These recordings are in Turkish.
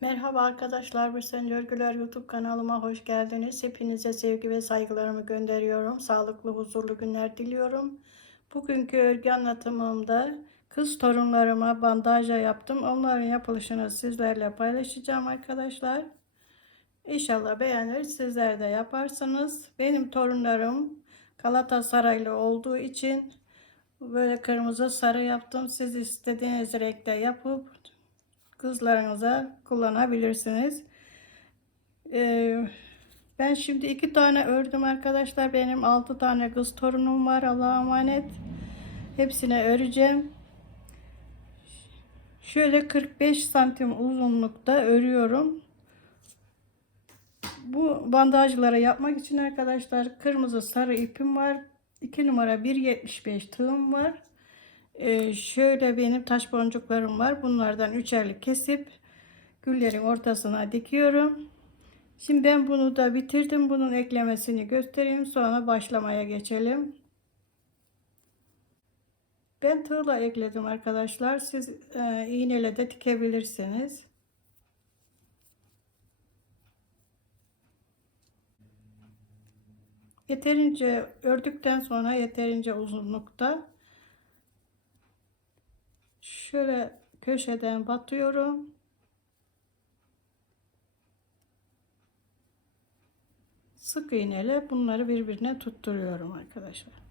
Merhaba arkadaşlar, bir Sen Örgüler YouTube kanalıma hoş geldiniz. Hepinize sevgi ve saygılarımı gönderiyorum. Sağlıklı, huzurlu günler diliyorum. Bugünkü örgü anlatımımda kız torunlarıma bandajla yaptım. Onların yapılışını sizlerle paylaşacağım arkadaşlar. İnşallah beğenir, sizler de yaparsınız. Benim torunlarım Galatasaraylı olduğu için böyle kırmızı sarı yaptım. Siz istediğiniz renkte yapıp kızlarınıza kullanabilirsiniz. Ee, ben şimdi iki tane ördüm arkadaşlar. Benim altı tane kız torunum var. Allah'a emanet. Hepsine öreceğim. Şöyle 45 santim uzunlukta örüyorum. Bu bandajları yapmak için arkadaşlar kırmızı sarı ipim var. 2 numara 1.75 tığım var. Ee, şöyle benim taş boncuklarım var. Bunlardan üçerli kesip güllerin ortasına dikiyorum. Şimdi ben bunu da bitirdim. Bunun eklemesini göstereyim. Sonra başlamaya geçelim. Ben tığla ekledim arkadaşlar. Siz e, iğneyle de dikebilirsiniz. Yeterince ördükten sonra yeterince uzunlukta şöyle köşeden batıyorum. Sık iğneyle bunları birbirine tutturuyorum arkadaşlar.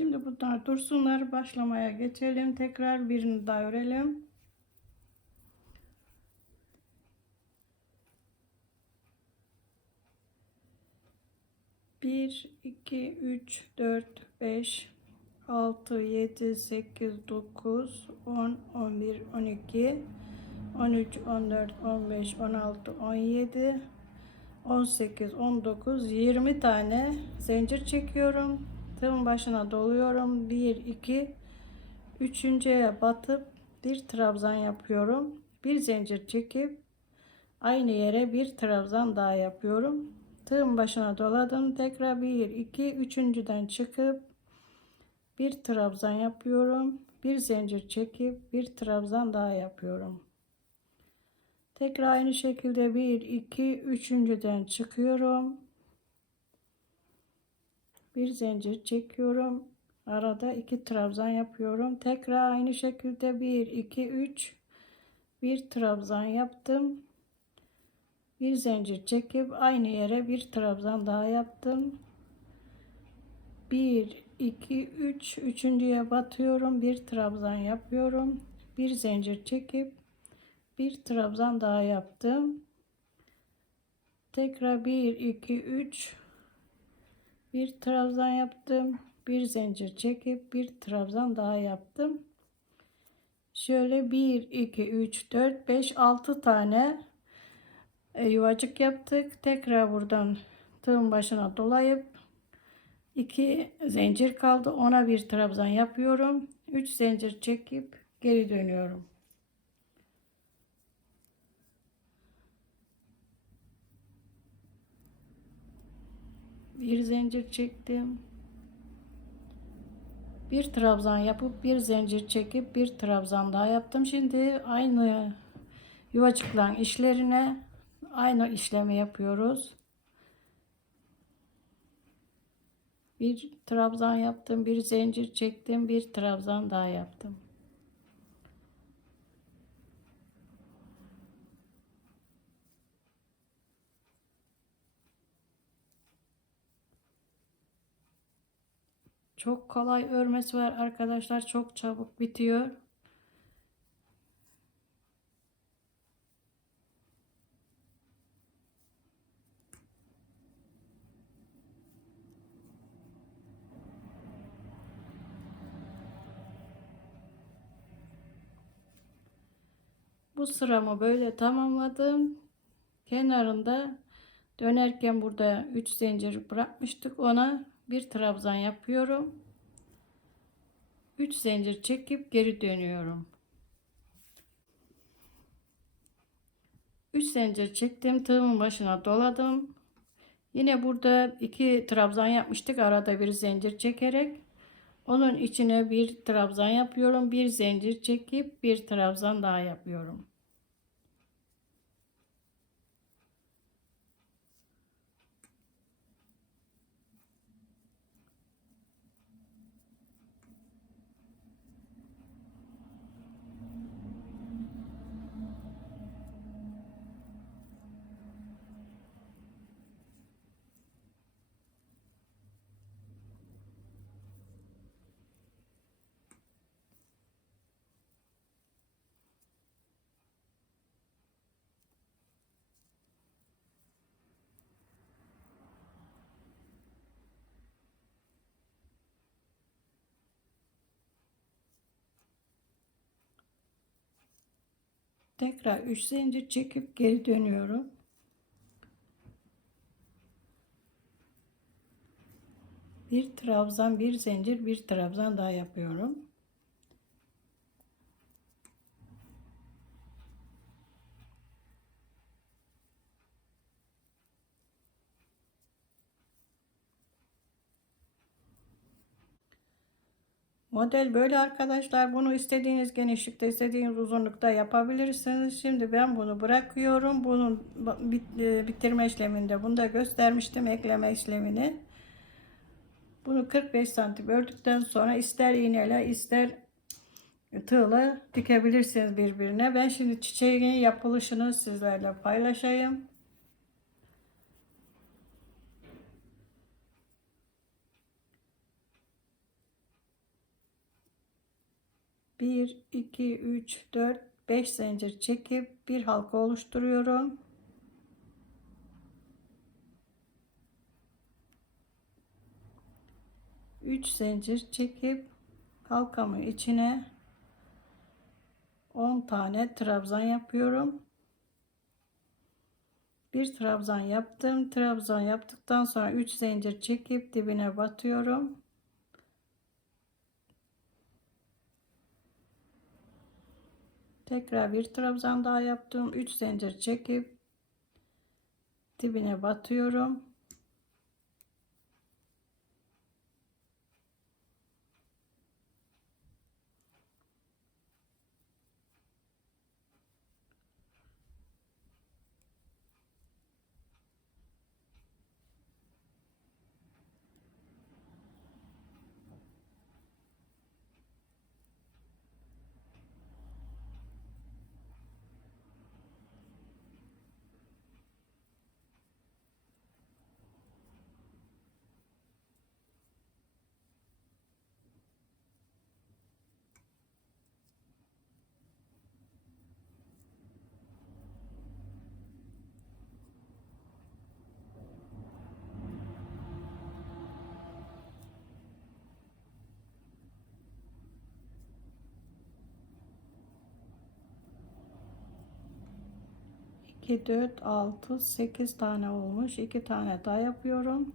Şimdi bunlar dursunlar. Başlamaya geçelim. Tekrar birini daha. Bir, iki, üç, dört, beş, altı, yedi, sekiz, dokuz, on, on bir, on iki, on üç, on dört, on beş, on altı, on yedi, on sekiz, on dokuz, yirmi tane zincir çekiyorum. Tığın başına doluyorum. 1 2 üçüncüye batıp bir trabzan yapıyorum. Bir zincir çekip aynı yere bir trabzan daha yapıyorum. Tığın başına doladım. Tekrar 1 2 üçüncüden çıkıp bir trabzan yapıyorum. Bir zincir çekip bir trabzan daha yapıyorum. Tekrar aynı şekilde 1 2 üçüncüden çıkıyorum bir zincir çekiyorum. Arada iki trabzan yapıyorum. Tekrar aynı şekilde 1 2 3 bir trabzan yaptım. Bir zincir çekip aynı yere bir trabzan daha yaptım. 1 2 3 üçüncüye batıyorum. Bir trabzan yapıyorum. Bir zincir çekip bir trabzan daha yaptım. Tekrar 1 2 3 bir trabzan yaptım bir zincir çekip bir trabzan daha yaptım. Şöyle 1 2 3 4 5 6 tane e, yuvacık yaptık. Tekrar buradan tığın başına dolayıp 2 zincir kaldı. Ona bir trabzan yapıyorum. 3 zincir çekip geri dönüyorum bir zincir çektim Bir trabzan yapıp bir zincir çekip bir trabzan daha yaptım. Şimdi aynı yuvacıkların işlerine aynı işlemi yapıyoruz. Bir trabzan yaptım, bir zincir çektim, bir trabzan daha yaptım. Çok kolay örmesi var arkadaşlar. Çok çabuk bitiyor. Bu sıramı böyle tamamladım. Kenarında dönerken burada 3 zincir bırakmıştık. Ona bir trabzan yapıyorum. 3 zincir çekip geri dönüyorum. 3 zincir çektim. Tığımın başına doladım. Yine burada iki trabzan yapmıştık. Arada bir zincir çekerek. Onun içine bir trabzan yapıyorum. Bir zincir çekip bir trabzan daha yapıyorum. Tekrar 3 zincir çekip geri dönüyorum. Bir trabzan, bir zincir, bir trabzan daha yapıyorum. Model böyle arkadaşlar. Bunu istediğiniz genişlikte, istediğiniz uzunlukta yapabilirsiniz. Şimdi ben bunu bırakıyorum. Bunun e, bitirme işleminde bunu da göstermiştim ekleme işlemini. Bunu 45 santim ördükten sonra ister iğneyle ister tığla dikebilirsiniz birbirine. Ben şimdi çiçeğin yapılışını sizlerle paylaşayım. 1 2 3 4 5 zincir çekip bir halka oluşturuyorum. Üç zincir çekip halkamın içine 10 tane trabzan yapıyorum. Bir trabzan yaptım. Trabzan yaptıktan sonra 3 zincir çekip dibine batıyorum. Tekrar bir trabzan daha yaptım. 3 zincir çekip dibine batıyorum. İki, dört, altı, sekiz tane olmuş. İki tane daha yapıyorum.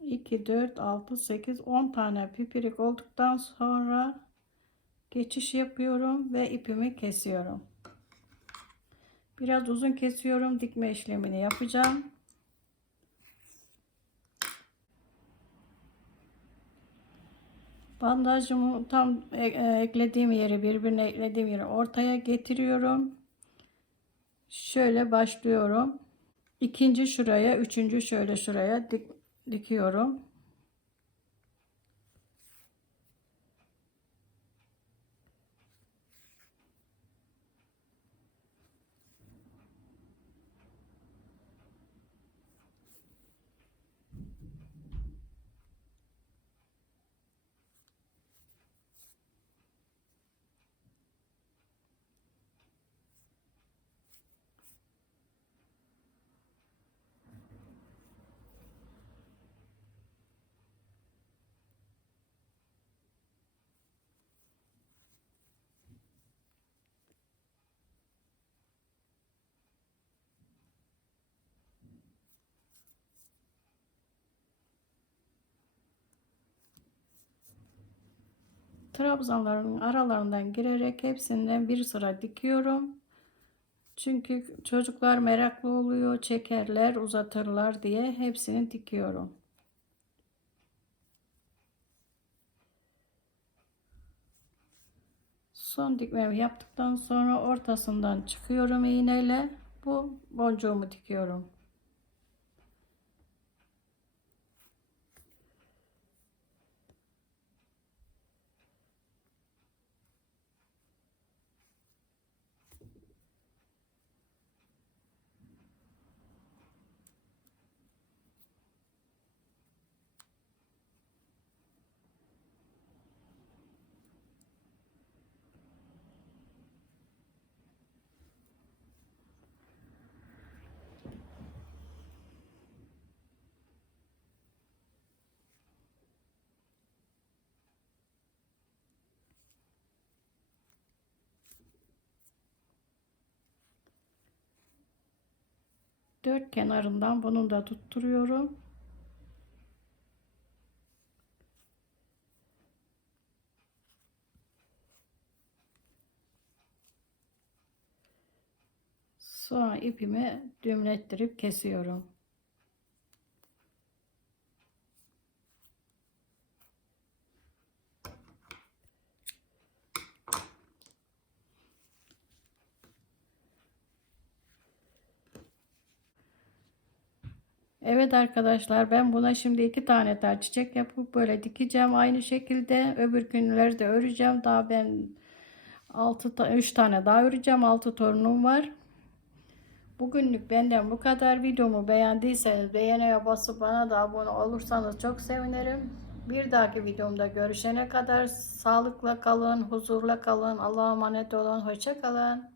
2, 4, 6, 8, 10 tane pipirik olduktan sonra geçiş yapıyorum ve ipimi kesiyorum. Biraz uzun kesiyorum. Dikme işlemini yapacağım. Bandajımı tam e- e, eklediğim yeri birbirine eklediğim yeri ortaya getiriyorum. Şöyle başlıyorum. İkinci şuraya, üçüncü şöyle şuraya dik, dikiyorum. Trabzanların aralarından girerek hepsinden bir sıra dikiyorum. Çünkü çocuklar meraklı oluyor, çekerler, uzatırlar diye hepsini dikiyorum. Son dikmemi yaptıktan sonra ortasından çıkıyorum iğneyle. Bu boncuğumu dikiyorum. Dört kenarından bunu da tutturuyorum. Sonra ipimi düğümlettirip kesiyorum. Evet arkadaşlar ben buna şimdi iki tane daha çiçek yapıp böyle dikeceğim. Aynı şekilde öbür günleri de öreceğim. Daha ben 6 3 tane daha öreceğim. 6 torunum var. Bugünlük benden bu kadar. Videomu beğendiyseniz beğeniye basıp bana da abone olursanız çok sevinirim. Bir dahaki videomda görüşene kadar sağlıkla kalın huzurla kalın. Allah'a emanet olun. Hoşça kalın